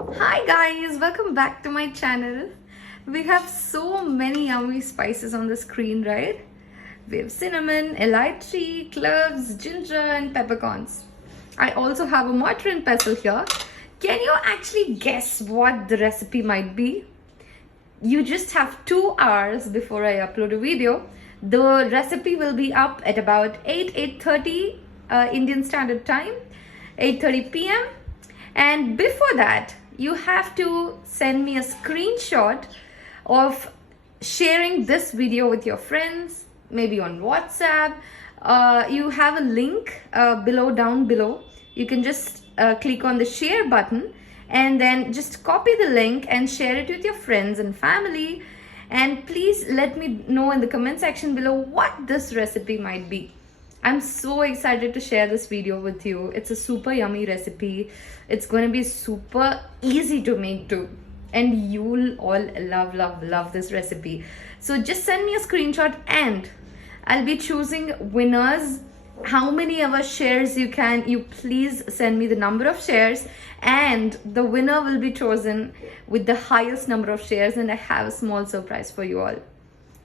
Hi guys, welcome back to my channel. We have so many yummy spices on the screen, right? We have cinnamon, elaichi, cloves, ginger and peppercorns. I also have a mortar and pestle here. Can you actually guess what the recipe might be? You just have 2 hours before I upload a video. The recipe will be up at about 8:30 Indian Standard Time, 8:30 p.m. And before that, you have to send me a screenshot of sharing this video with your friends, maybe on WhatsApp. You have a link down below. You can just click on the share button and then just copy the link and share it with your friends and family. And please let me know in the comment section below what this recipe might be. I'm so excited to share this video with you. It's a super yummy recipe. It's going to be super easy to make too. And you'll all love this recipe. So just send me a screenshot and I'll be choosing winners. How many ever shares you please send me the number of shares, and the winner will be chosen with the highest number of shares, and I have a small surprise for you all.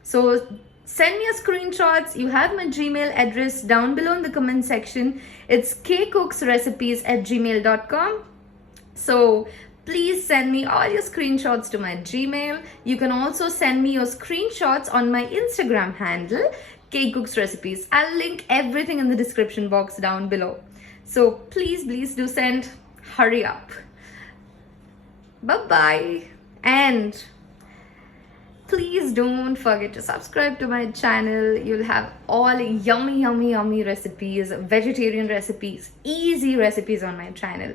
So send me a screenshots. You have my Gmail address down below in the comment section. It's kcooksrecipes@gmail.com. So please send me all your screenshots to my Gmail. You can also send me your screenshots on my Instagram handle, kcooksrecipes. I'll link everything in the description box down below. So please do send. Hurry up. Bye-bye. And please don't forget to subscribe to my channel. You'll have all yummy recipes, vegetarian recipes, easy recipes on my channel.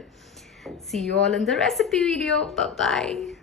See you all in the recipe video. Bye-bye.